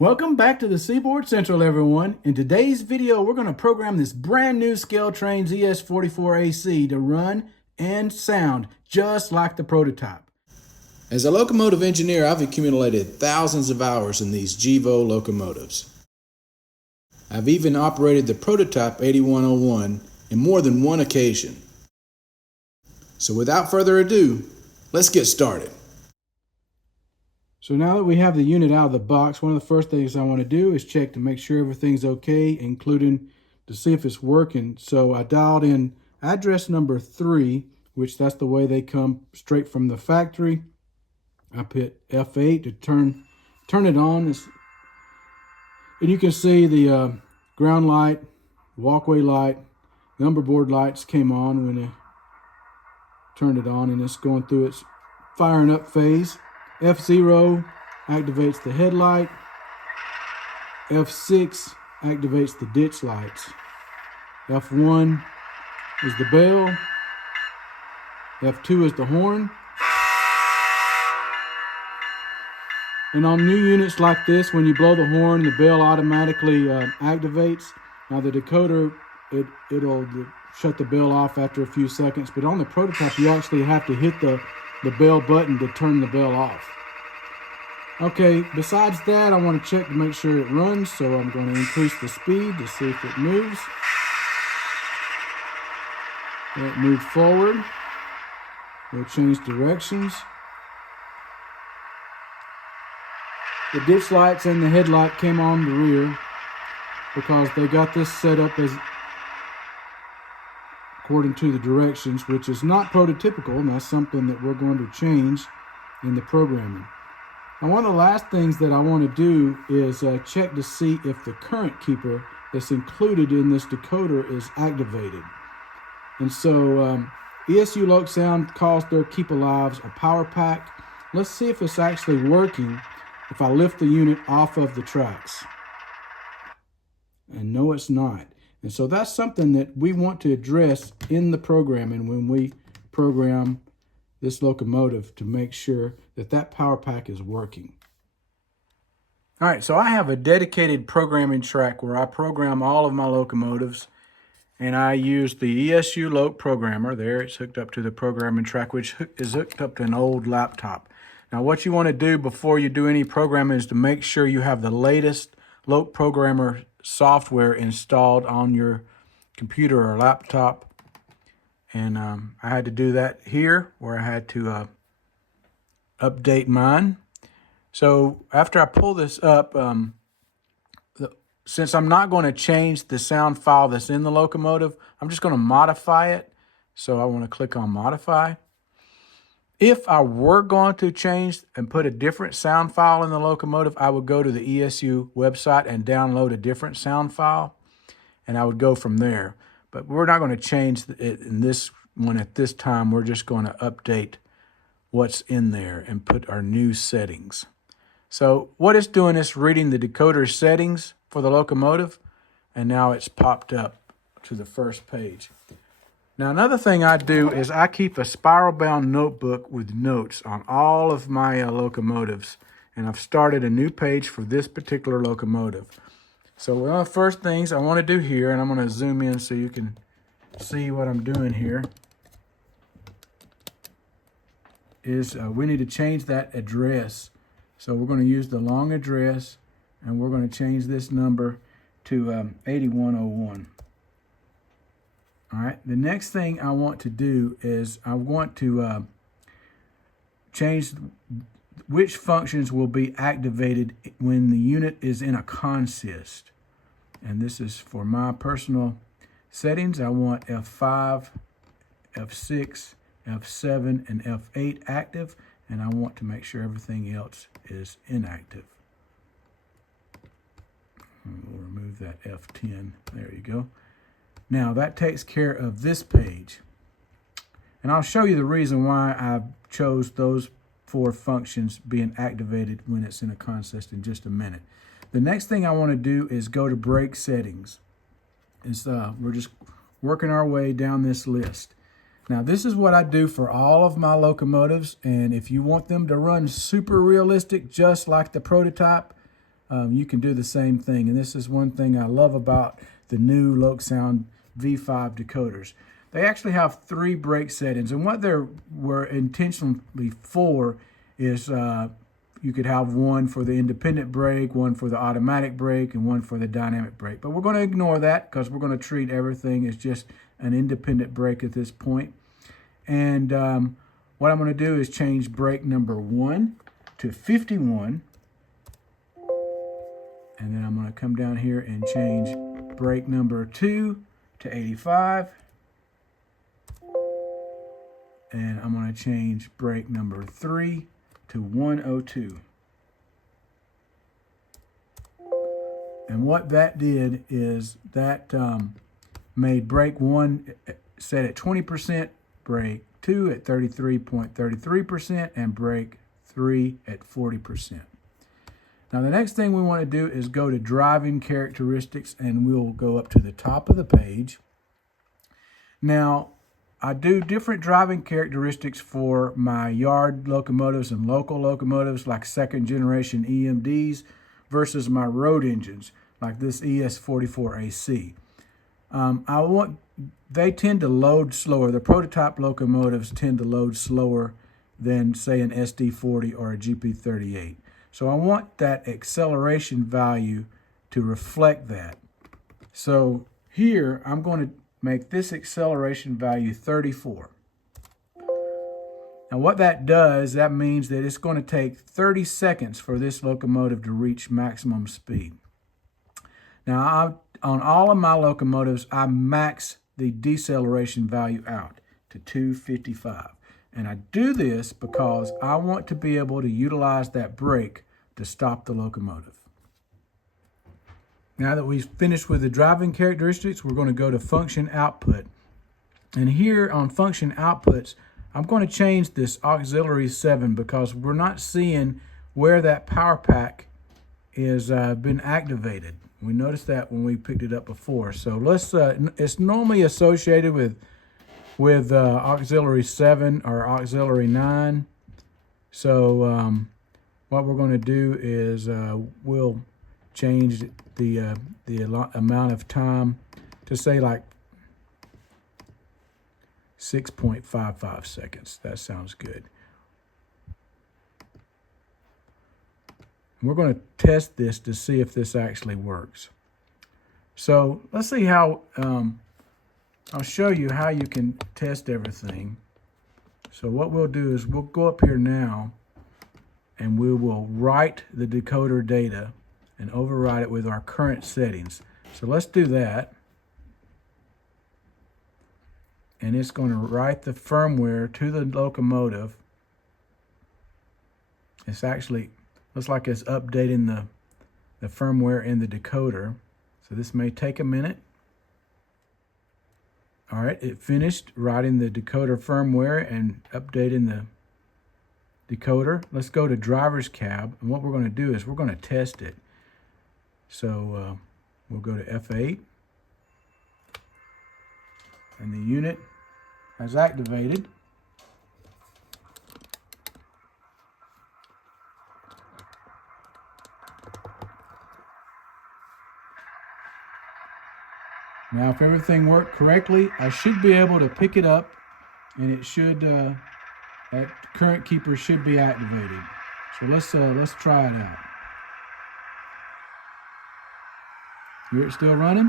Welcome back to the Seaboard Central, everyone. In today's video, we're going to program this brand new ScaleTrains ES44AC to run and sound just like the prototype. As a locomotive engineer, I've accumulated thousands of hours in these GEVO locomotives. I've even operated the prototype 8101 in more than one occasion. So without further ado, let's get started. So now that we have the unit out of the box, one of the first things I want to do is check to make sure everything's okay, including to see if it's working. So I dialed in address number 3, which that's the way they come straight from the factory. I hit F8 to turn it on. And you can see the ground light, walkway light, number board lights came on when I turned it on, and it's going through its firing up phase. F0 activates the headlight. F6 activates the ditch lights. F1 is the bell. F2 is the horn. And on new units like this, when you blow the horn, the bell automatically activates. Now the decoder, it'll shut the bell off after a few seconds, but on the prototype, you actually have to hit the bell button to turn the bell off. Okay, besides that, I want to check to make sure it runs, so I'm going to increase the speed to see if it moves. It moved forward. We'll change directions. The ditch lights and the headlight came on the rear because they got this set up as according to the directions, which is not prototypical, and that's something that we're going to change in the programming. Now, one of the last things that I want to do is check to see if the current keeper that's included in this decoder is activated. And so ESU Loc Sound calls their keep alives a power pack. Let's see if it's actually working if I lift the unit off of the tracks. And no, it's not. And so that's something that we want to address in the programming when we program this locomotive to make sure that that power pack is working. All right, so I have a dedicated programming track where I program all of my locomotives, and I use the ESU Loc programmer. There, it's hooked up to the programming track, which is hooked up to an old laptop. Now, what you want to do before you do any programming is to make sure you have the latest Loc programmer software installed on your computer or laptop. And I had to do that here, where I had to update mine. So after I pull this up, since I'm not going to change the sound file that's in the locomotive, I'm just going to modify it. So I want to click on Modify. If I were going to change and put a different sound file in the locomotive, I would go to the ESU website and download a different sound file, and I would go from there. But we're not going to change it in this one at this time. We're just going to update what's in there and put our new settings. So what it's doing is reading the decoder settings for the locomotive, and now it's popped up to the first page. Now, another thing I do is I keep a spiral-bound notebook with notes on all of my locomotives, and I've started a new page for this particular locomotive. So one of the first things I want to do here, and I'm going to zoom in so you can see what I'm doing here, is we need to change that address. So we're going to use the long address, and we're going to change this number to 8101. All right, the next thing I want to do is I want to change which functions will be activated when the unit is in a consist. And this is for my personal settings. I want F5, F6, F7, and F8 active, and I want to make sure everything else is inactive. And we'll remove that F10. There you go. Now that takes care of this page. And I'll show you the reason why I chose those 4 functions being activated when it's in a consist in just a minute. The next thing I want to do is go to brake settings. We're just working our way down this list. Now this is what I do for all of my locomotives, and if you want them to run super realistic just like the prototype, you can do the same thing. And this is one thing I love about the new LoCSound V5 decoders. They actually have 3 brake settings, and what they were intentionally for is you could have one for the independent brake, one for the automatic brake, and one for the dynamic brake. But we're going to ignore that because we're going to treat everything as just an independent brake at this point. And what I'm going to do is change brake number 1 to 51. And then I'm going to come down here and change brake number 2 to 85. And I'm going to change brake number 3 to 102. And what that did is that made brake 1 set at 20%, brake 2 at 33.33%, and brake 3 at 40%. Now the next thing we want to do is go to driving characteristics, and we'll go up to the top of the page. Now I do different driving characteristics for my yard locomotives and local locomotives like second generation EMDs versus my road engines like this ES44AC. They tend to load slower. The prototype locomotives tend to load slower than say an SD40 or a GP38. So I want that acceleration value to reflect that. So here I'm going to make this acceleration value 34. Now what that does, that means that it's going to take 30 seconds for this locomotive to reach maximum speed. Now on all of my locomotives, I max the deceleration value out to 255. And I do this because I want to be able to utilize that brake to stop the locomotive. Now that we've finished with the driving characteristics, we're going to go to function output. And here on function outputs, I'm going to change this auxiliary 7 because we're not seeing where that power pack is been activated. We noticed that when we picked it up before. So let's. It's normally associated with auxiliary 7 or auxiliary 9. So what we're going to do is we'll change the amount of time to say like 6.55 seconds. That sounds good. And we're going to test this to see if this actually works. So let's see how, I'll show you how you can test everything. So what we'll do is we'll go up here now and we will write the decoder data and override it with our current settings. So let's do that. And it's going to write the firmware to the locomotive. It's actually, looks like it's updating the firmware in the decoder. So this may take a minute. All right, it finished writing the decoder firmware and updating the decoder. Let's go to driver's cab. And what we're going to do is we're going to test it. So we'll go to F8, and the unit has activated. Now, if everything worked correctly, I should be able to pick it up, and it should, that current keeper should be activated. So let's try it out. You're still running?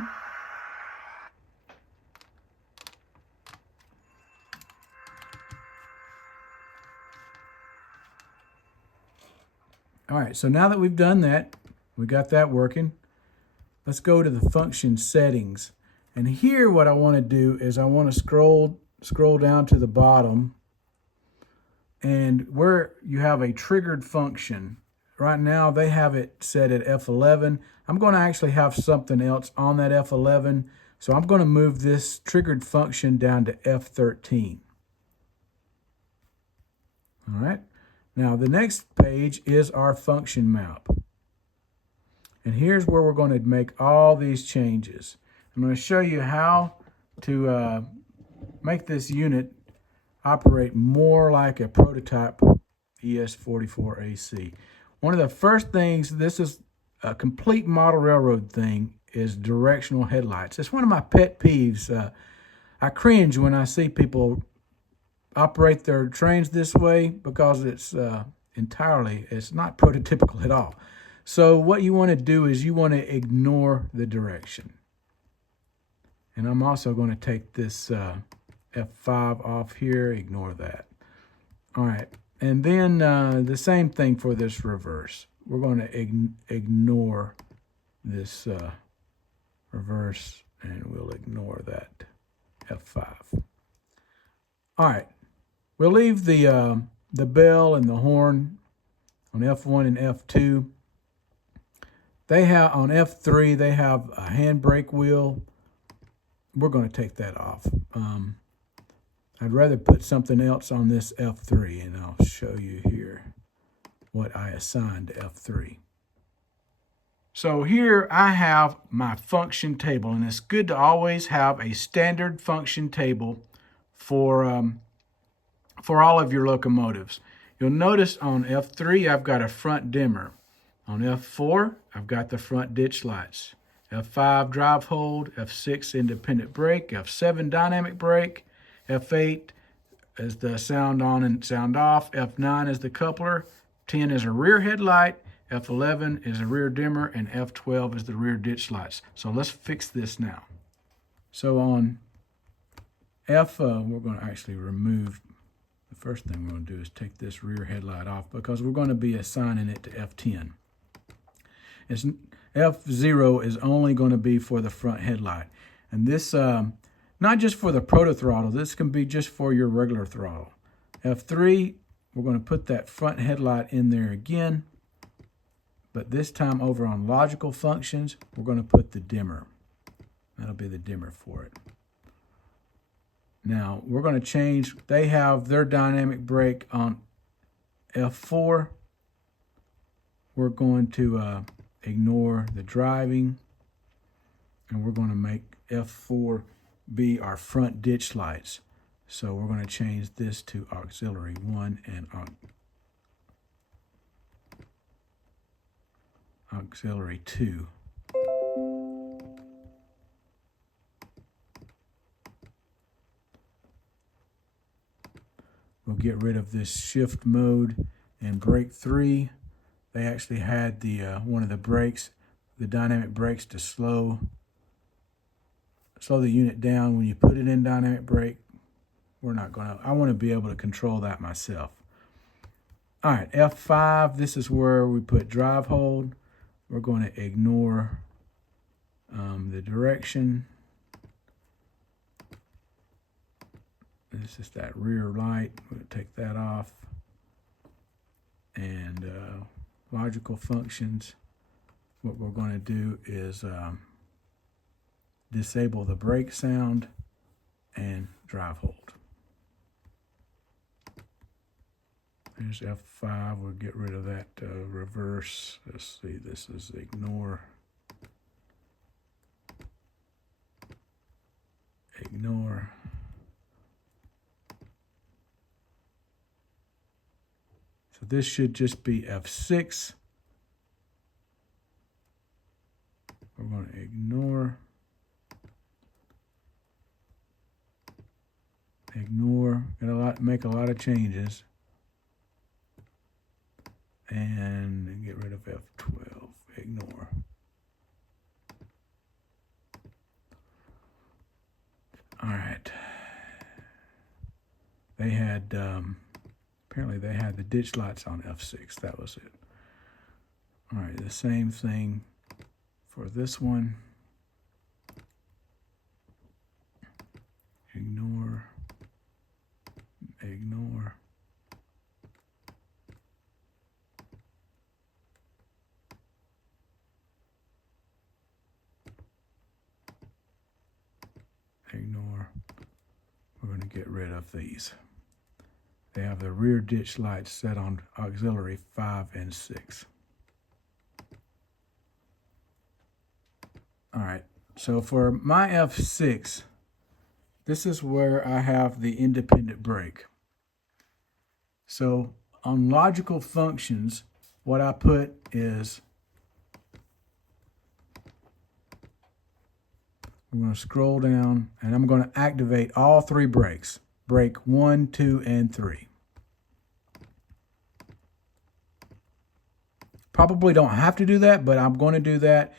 All right, so now that we've done that, we got that working. Let's go to the function settings. And here what I want to do is I want to scroll down to the bottom, and where you have a triggered function. Right now they have it set at F11. I'm going to actually have something else on that F11. So I'm going to move this triggered function down to F13. All right. Now the next page is our function map. And here's where we're going to make all these changes. I'm going to show you how to make this unit operate more like a prototype ES44AC. One of the first things, this is a complete model railroad thing is directional headlights. It's one of my pet peeves. I cringe when I see people operate their trains this way because it's not prototypical at all. So what you want to do is you want to ignore the direction. And I'm also going to take this F5 off here, ignore that. All right, and then the same thing for this reverse. We're going to ignore this reverse, and we'll ignore that F5. All right, we'll leave the bell and the horn on F1 and F2. They have, on F3, they have a handbrake wheel. We're going to take that off. I'd rather put something else on this F3, and I'll show you here what I assigned to F3. So here I have my function table, and it's good to always have a standard function table for all of your locomotives. You'll notice on F3 I've got a front dimmer. On F4 I've got the front ditch lights. F5 drive hold, F6 independent brake, F7 dynamic brake, F8 is the sound on and sound off, F9 is the coupler, 10 is a rear headlight, F11 is a rear dimmer, and F12 is the rear ditch lights. So let's fix this now. So on F, we're going to actually remove, the first thing we're going to do is take this rear headlight off because we're going to be assigning it to F10. F0 is only going to be for the front headlight. And this, not just for the proto throttle, this can be just for your regular throttle. F3, we're going to put that front headlight in there again, but this time over on logical functions, we're going to put the dimmer. That'll be the dimmer for it. Now, we're going to change, they have their dynamic brake on F4. We're going to ignore the driving, and we're going to make F4 be our front ditch lights. So we're going to change this to auxiliary 1 and auxiliary 2. We'll get rid of this shift mode and brake 3. They actually had the one of the brakes, the dynamic brakes, to slow the unit down when you put it in dynamic brake. We're not going to, I want to be able to control that myself. All right, F5, this is where we put drive hold. We're going to ignore the direction. This is that rear light. We're going to take that off. And logical functions, what we're going to do is disable the brake sound and drive hold. There's F5. We'll get rid of that reverse. Let's see, this is ignore. Ignore. So this should just be F6. We're going to ignore. Got to make a lot of changes. And get rid of F12. Ignore. All right. They had, apparently they had the ditch lights on F6. That was it. All right, the same thing for this one. Ignore. Ignore. Ignore. We're going to get rid of these. They have the rear ditch lights set on auxiliary 5 and 6. All right, so for my F6, this is where I have the independent brake. So on logical functions, what I put is I'm going to scroll down and I'm going to activate all 3 brakes. Brake 1, 2, and 3. Probably don't have to do that, but I'm going to do that.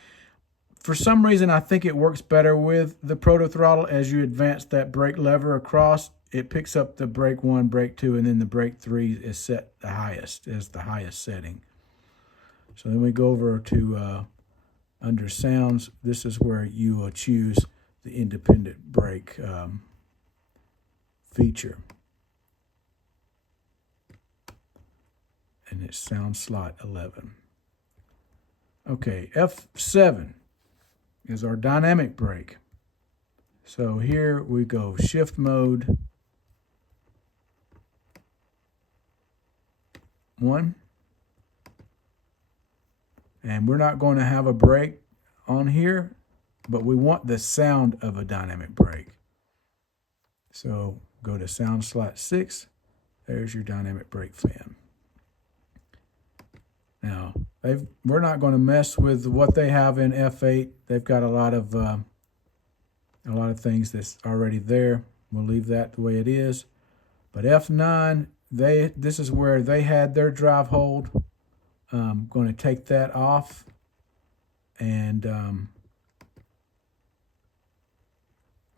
For some reason, I think it works better with the proto throttle. As you advance that brake lever across, it picks up the brake 1, brake 2, and then the brake 3 is set the highest, as the highest setting. So then we go over to under sounds. This is where you will choose the independent brake feature. And it's sound slot 11. Okay, F7 is our dynamic brake. So here we go, shift mode 1. And we're not going to have a brake on here, but we want the sound of a dynamic brake. So go to sound slot 6. There's your dynamic brake fan. Now, we're not going to mess with what they have in F8. They've got a lot of things that's already there. We'll leave that the way it is. But F9, this is where they had their drive hold. I'm going to take that off, and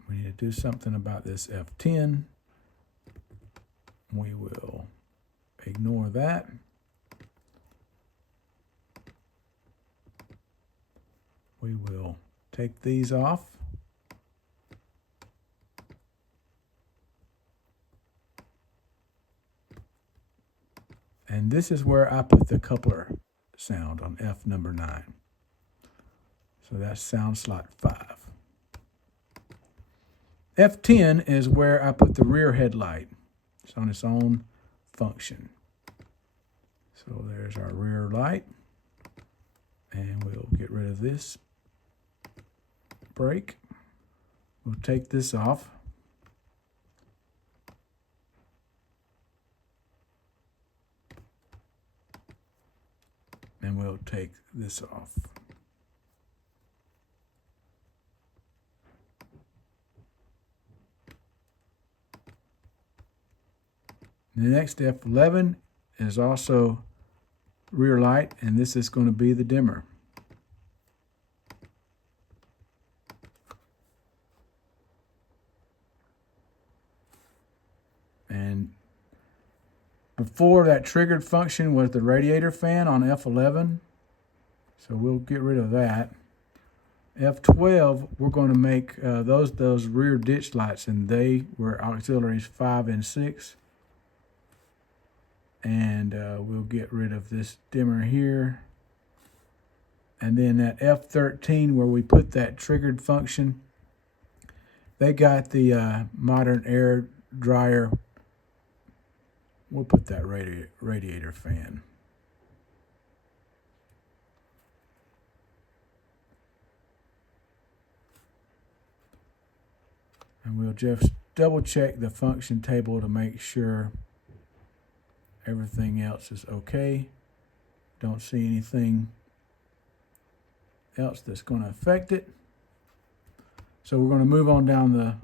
we need to do something about this F10. We will ignore that. We will take these off. And this is where I put the coupler sound on F number 9. So that's sound slot 5. F10 is where I put the rear headlight. It's on its own function. So there's our rear light. And we'll get rid of this brake. We'll take this off. And we'll take this off. The next F11 is also rear light, and this is going to be the dimmer. And before, that triggered function was the radiator fan on F11. So we'll get rid of that. F12, we're going to make those rear ditch lights, and they were auxiliaries 5 and 6. And we'll get rid of this dimmer here. And then that F13, where we put that triggered function, they got the modern air dryer. We'll put that radiator fan. And we'll just double check the function table to make sure everything else is okay. Don't see anything else that's going to affect it. So we're going to move on down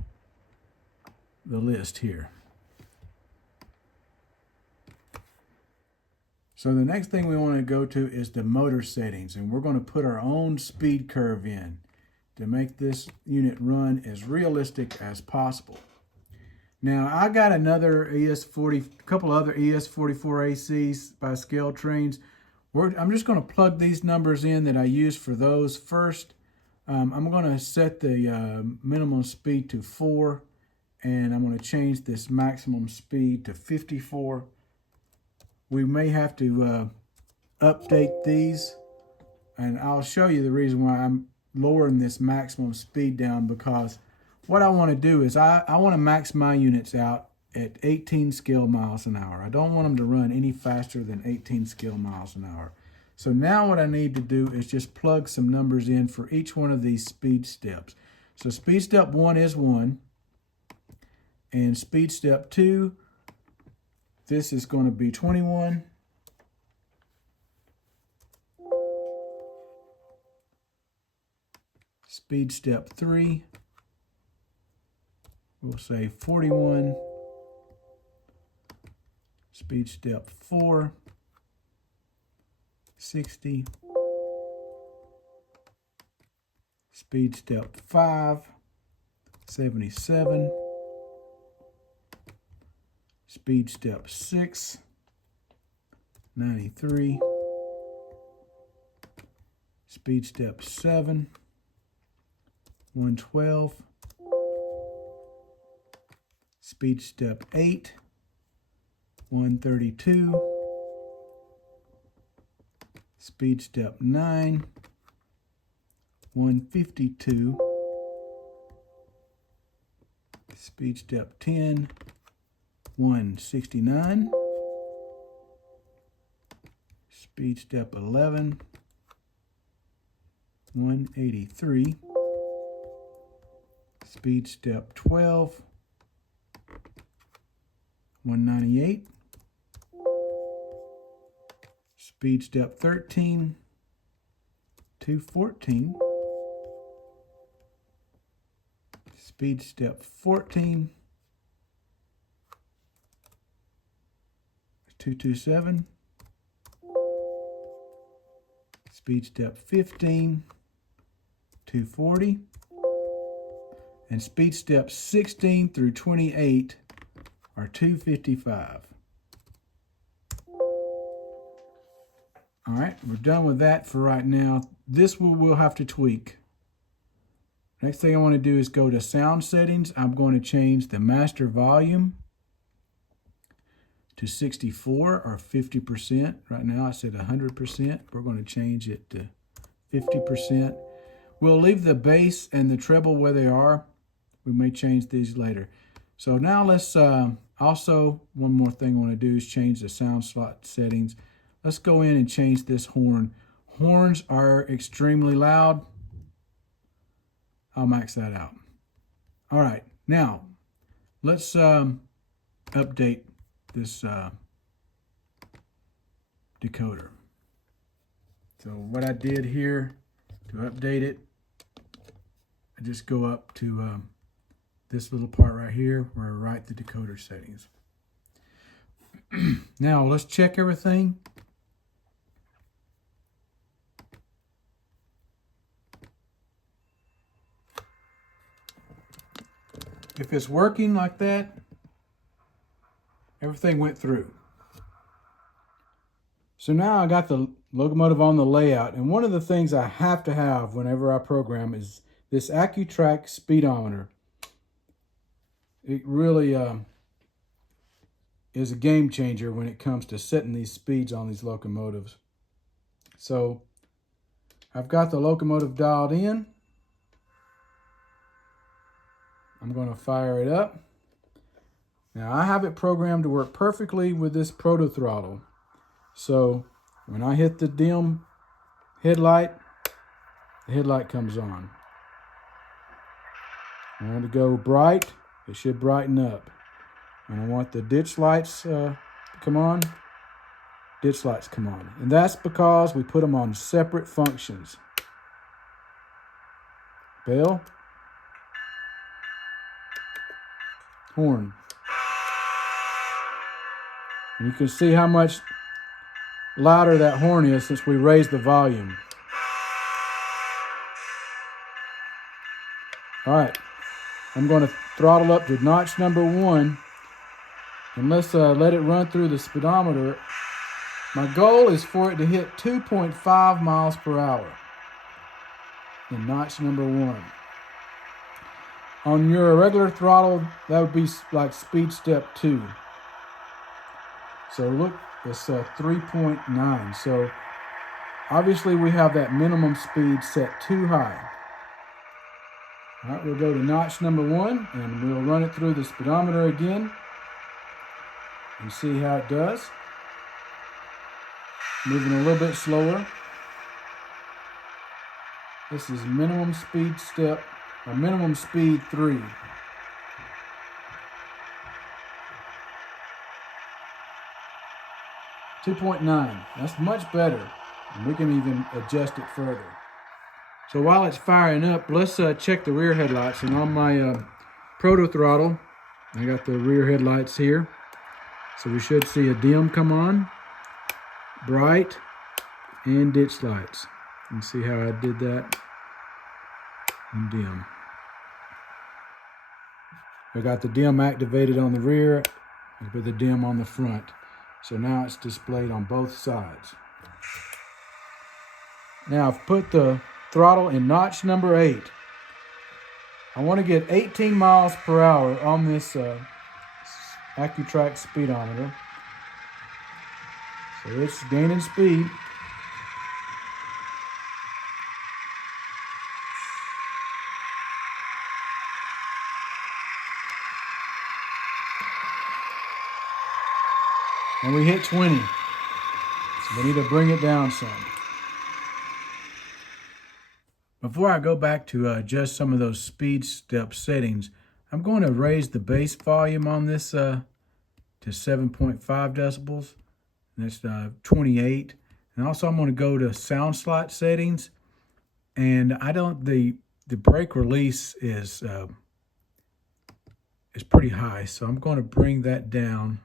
the list here. So the next thing we want to go to is the motor settings, and we're going to put our own speed curve in to make this unit run as realistic as possible. Now, I got another couple other ES44ACs by ScaleTrains. I'm just going to plug these numbers in that I use for those first. I'm going to set the minimum speed to 4, and I'm going to change this maximum speed to 54. We may have to update these, and I'll show you the reason why I'm lowering this maximum speed down, because what I want to do is I want to max my units out at 18 scale miles an hour. I don't want them to run any faster than 18 scale miles an hour. So now what I need to do is just plug some numbers in for each one of these speed steps. So speed step 1 is 1, and speed step 2, this is going to be 21. Speed step 3 we'll say 41, speed step 4, 60, speed step 5, 77, speed step 6, 93, speed step 7, 112, speed step 8, 132, speed step 9, 152, speed step 10, 169, speed step 11, 183, speed step 12, 198, speed step 13, 214, speed step 14, 227, speed step 15, 240, and speed steps 16 through 28 are 255. All right, we're done with that for right now. This we'll have to tweak. Next thing I want to do is go to sound settings. I'm going to change the master volume to 64 or 50%. Right now it's at 100%. We're going to change it to 50%. We'll leave the bass and the treble where they are. We may change these later. So now let's also, one more thing I want to do is change the sound slot settings. Let's go in and change this horn. Horns are extremely loud. I'll max that out. All right, now let's update this decoder. So what I did here to update it, I just go up to this little part right here where I write the decoder settings. Now let's check everything. If it's working like that, everything went through. So now I got the locomotive on the layout, and one of the things I have to have whenever I program is this AccuTrack speedometer. It really is a game changer when it comes to setting these speeds on these locomotives. So I've got the locomotive dialed in. I'm going to fire it up. Now I have it programmed to work perfectly with this proto throttle. So when I hit the dim headlight, the headlight comes on. I want to go bright, it should brighten up. And I want the ditch lights to come on, ditch lights come on. And that's because we put them on separate functions. Bell, horn. And you can see how much louder that horn is since we raised the volume. All right, I'm going to throttle up to notch number 1, and let's let it run through the speedometer. My goal is for it to hit 2.5 miles per hour in notch number 1. On your regular throttle, that would be like speed step 2. So look, it's 3.9. So obviously we have that minimum speed set too high. All right, we'll go to notch number 1 and we'll run it through the speedometer again and see how it does. Moving a little bit slower. This is minimum speed step, or minimum speed 3. .9, that's much better. And we can even adjust it further. So while it's firing up, let's check the rear headlights. And on my proto throttle. I got the rear headlights here. So we should see a dim come on, bright, and ditch lights. You can see how I did that, and dim. I got the dim activated on the rear, and put the dim on the front. So now it's displayed on both sides. Now I've put the throttle in notch number 8. I want to get 18 miles per hour on this AccuTrack speedometer. So it's gaining speed. And we hit 20. So we need to bring it down some. Before I go back to adjust some of those speed step settings, I'm going to raise the bass volume on this to 7.5 decibels. That's 28. And also I'm going to go to sound slot settings. And the brake release is pretty high. So I'm going to bring that down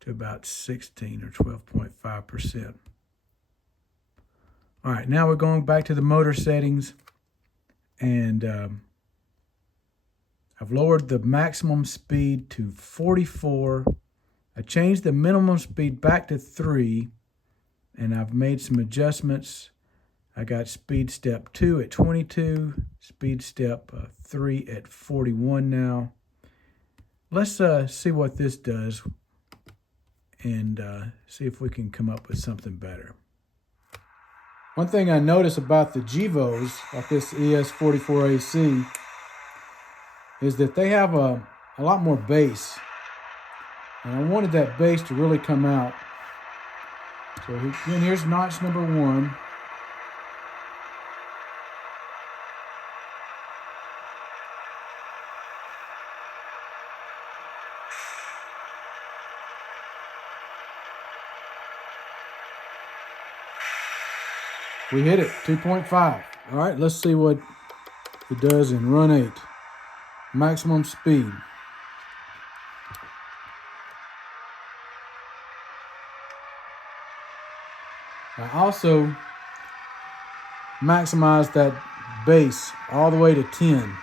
to about 16 or 12.5%. All right, now we're going back to the motor settings, and I've lowered the maximum speed to 44. I changed the minimum speed back to 3, and I've made some adjustments. I got speed step 2 at 22, speed step 3 at 41 now. Let's see what this does, and see if we can come up with something better. One thing I notice about the GEVOs, like this ES44AC, is that they have a lot more bass. And I wanted that bass to really come out. So again, here's notch number 1. We hit it, 2.5. All right, let's see what it does in run 8. Maximum speed. I also maximized that bass all the way to 10.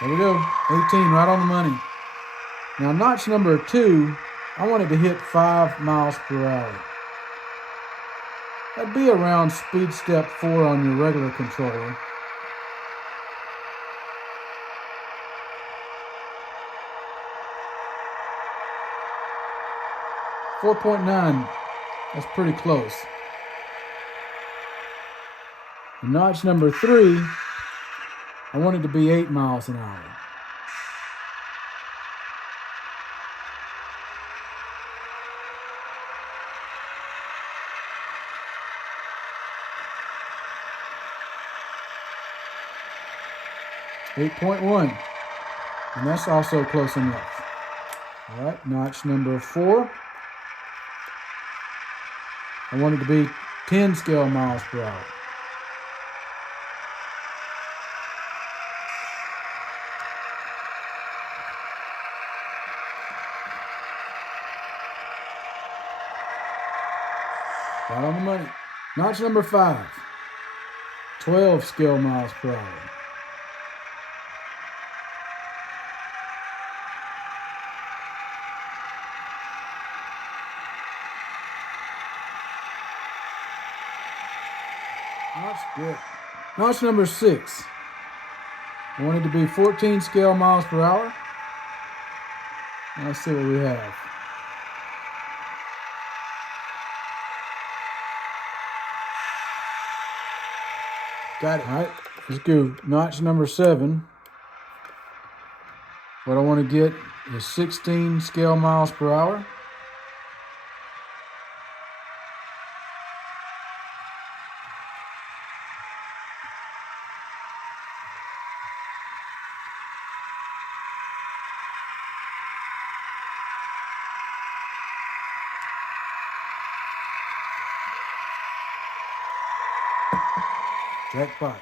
There we go, 18, right on the money. Now notch number 2, I wanted to hit 5 miles per hour. That'd be around speed step 4 on your regular controller. .9, that's pretty close. And notch number 3, I want it to be 8 miles an hour. .1, and that's also close enough. All right, notch number 4. I want it to be 10 scale miles per hour. Right on the money. Notch number 5, 12 scale miles per hour. That's good. Notch number 6, I want it to be 14 scale miles per hour. Let's see what we have. Got it. All right, let's go notch number 7. What I want to get is 16 scale miles per hour. Jackpot.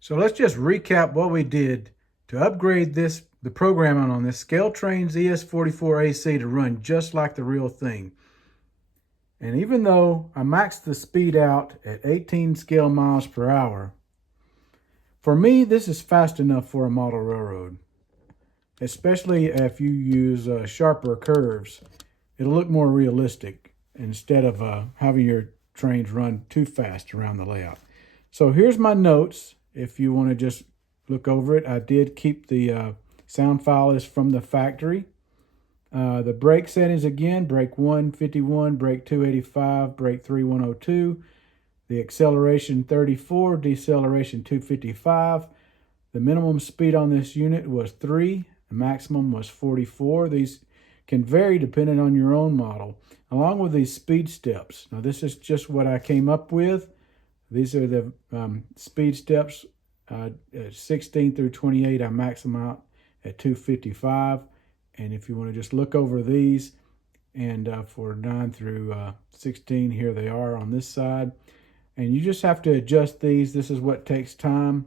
So let's just recap what we did to upgrade the programming on this ScaleTrains ES44AC to run just like the real thing. And even though I maxed the speed out at 18 scale miles per hour, for me, this is fast enough for a model railroad. Especially if you use sharper curves, it'll look more realistic instead of having your trains run too fast around the layout. So here's my notes. If you want to just look over it, I did keep the sound file is from the factory. The brake settings again, brake 1, 51, brake 2, 85, brake 3, 102. The acceleration 34, deceleration 255. The minimum speed on this unit was 3, the maximum was 44. These can vary depending on your own model, along with these speed steps. Now this is just what I came up with. These are the speed steps. 16 through 28, I max them out at 255. And if you want to just look over these, and for 9 through 16, here they are on this side. And you just have to adjust these. This is what takes time.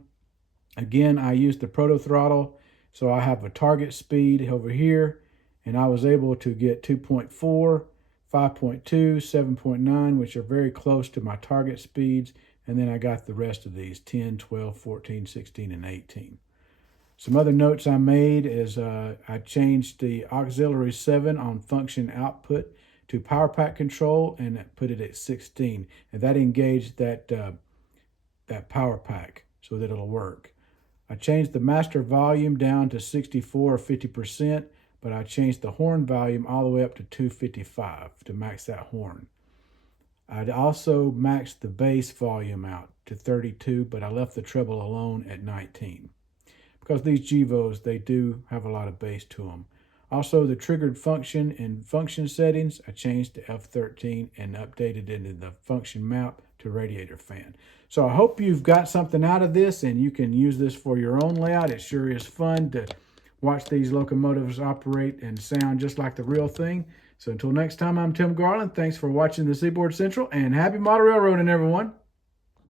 Again, I used the proto throttle, so I have a target speed over here, and I was able to get 2.4, 5.2, 7.9, which are very close to my target speeds. And then I got the rest of these, 10, 12, 14, 16, and 18. Some other notes I made is I changed the auxiliary 7 on function output to power pack control and put it at 16. And that engaged that power pack so that it'll work. I changed the master volume down to 64 or 50%, but I changed the horn volume all the way up to 255 to max that horn. I'd also maxed the bass volume out to 32, but I left the treble alone at 19. Because these GEVOs, they do have a lot of bass to them. Also, the triggered function and function settings, I changed to F13 and updated it into the function map to radiator fan. So I hope you've got something out of this and you can use this for your own layout. It sure is fun to watch these locomotives operate and sound just like the real thing. So until next time, I'm Tim Garland. Thanks for watching the Seaboard Central, and happy model railroading, everyone.